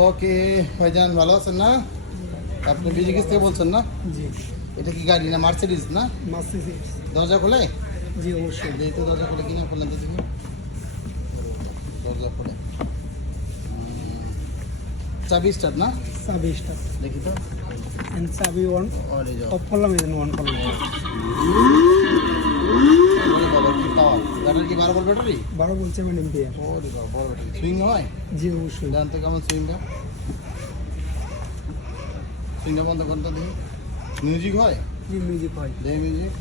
ওকে ভাইজান, ভালো আছেন না? আপনি বিজিকিস থেকে বলছেন না? জি। এটা কি গাড়ি না মার্সিডিজ না? মার্সিডিজ। দরজা খোলে? জি অবশ্যই। যেহেতু দরজা খোলে কিনা খোলেন তো দেখি। দরজা খোলে। চাবি স্টার্ট না? চাবি স্টার্ট। দেখি তো। এন্ড চাবি অন ওরে যাও। অফ করলাম, এজন্য অন করলাম। ওরে বাবা কি পাওয়ার। ব্যাটারি কি 12 ভোল্ট ব্যাটারি? 12 বলছে ম্যাডাম দিয়ে। ওরে বাবা বড় ব্যাটারি। সুইং হয়? জি অবশ্যই। জানতে কেমন সুইংটা? সুইংটা বন্ধ করতে দেখি। মিউজিক হয়? জি মিউজিক হয়। দেখি মিউজিক।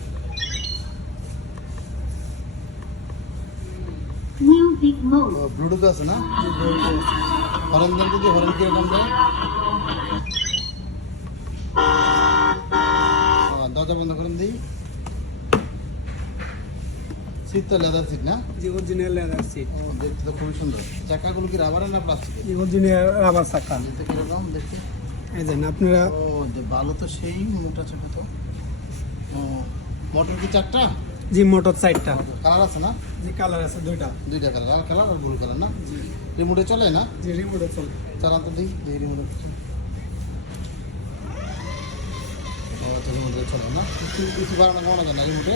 Music mode. ও ব্লুটুথ আছে না? জি ব্লুটুথ। হরেন দেন যদি হরেন কিরকম দেয়? দরজা বন্ধ করেন দিই। সিট তো লেদার সিট না? জি অরিজিনাল লেদার সিট। ও দেখতে তো খুবই সুন্দর। চাকাগুলো কি রাবারের না প্লাস্টিকের? জি অরিজিনাল রাবার চাকা। দেখতে কিরকম দেখতে? এই দেন আপনারা। ও ভালো তো সেই মোটা চাকা তো। ও মোটর কি চারটা? জি মোটর সাইডটা। কালার আছে না? জি কালার আছে দুইটা। দুইটা কালার, লাল কালার আর ব্লু কালার না? জি। রিমোটে চলে না? জি রিমোটে চলে। চালান তো দেখি রিমোটে রিমোটে চলে না? কিছু বাড়ানো কমানো যায় না রিমোটে?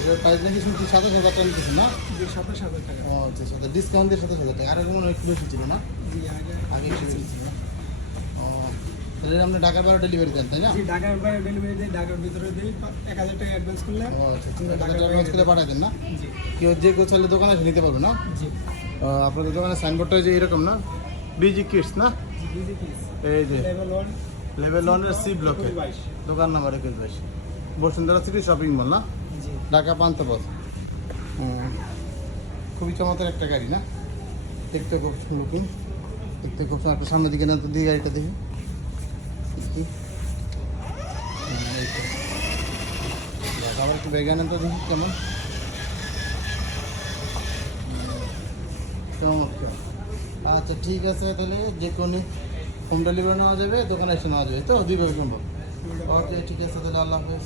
এটার প্রাইস নাকি শুনছি 27,000 টাকা নিতেছে না? জি 27,000 টাকা। ও আচ্ছা আচ্ছা, ডিসকাউন্ট দিয়ে 27,000 টাকা। আর মনে হয় একটু বেশি ছিল না? জি আগে আগে একটু বেশি ছিল না? ও তাহলে আপনি ঢাকার বাইরে ডেলিভারি দেন তাই না? জি ঢাকার বাইরে ডেলিভারি দেই, ঢাকার ভিতরে দেই 1000 টাকা অ্যাডভান্স করলে। ও আচ্ছা আচ্ছা, অ্যাডভান্স করে পাঠাই দেন না? জি কেউ যে কেউ চাইলে দোকানে এসে নিতে পারবে না? জি আপনাদের দোকানে সাইনবোর্ডটা যে এরকম না? বিজি কিডস না? জি বিজি পিস। এই যে লেভেল 1 লেভেল 1 সি ব্লকে, 22। দোকান number 21 Bashundhara city shopping mall না? জি ঢাকা পান্থপথ। খুবই চমৎকার একটা গাড়ি না? দেখতে খুব লুকিং, দেখতে খুব সুন্দর। আপনার সামনের দিকে না তো দিয়ে গাড়িটা দেখি দেখি। এই তো। দেখ, আবার একটু বেগানেন তো দেখি কেমন। চমৎকার। আচ্ছা ঠিক আছে, তাহলে যে কোনো হোম ডেলিভারি নেওয়া যাবে, দোকানে এসে নেওয়া যাবে তো? দুইভাবে সম্ভব। ওকে ঠিক আছে, তাহলে আল্লাহ হাফেজ।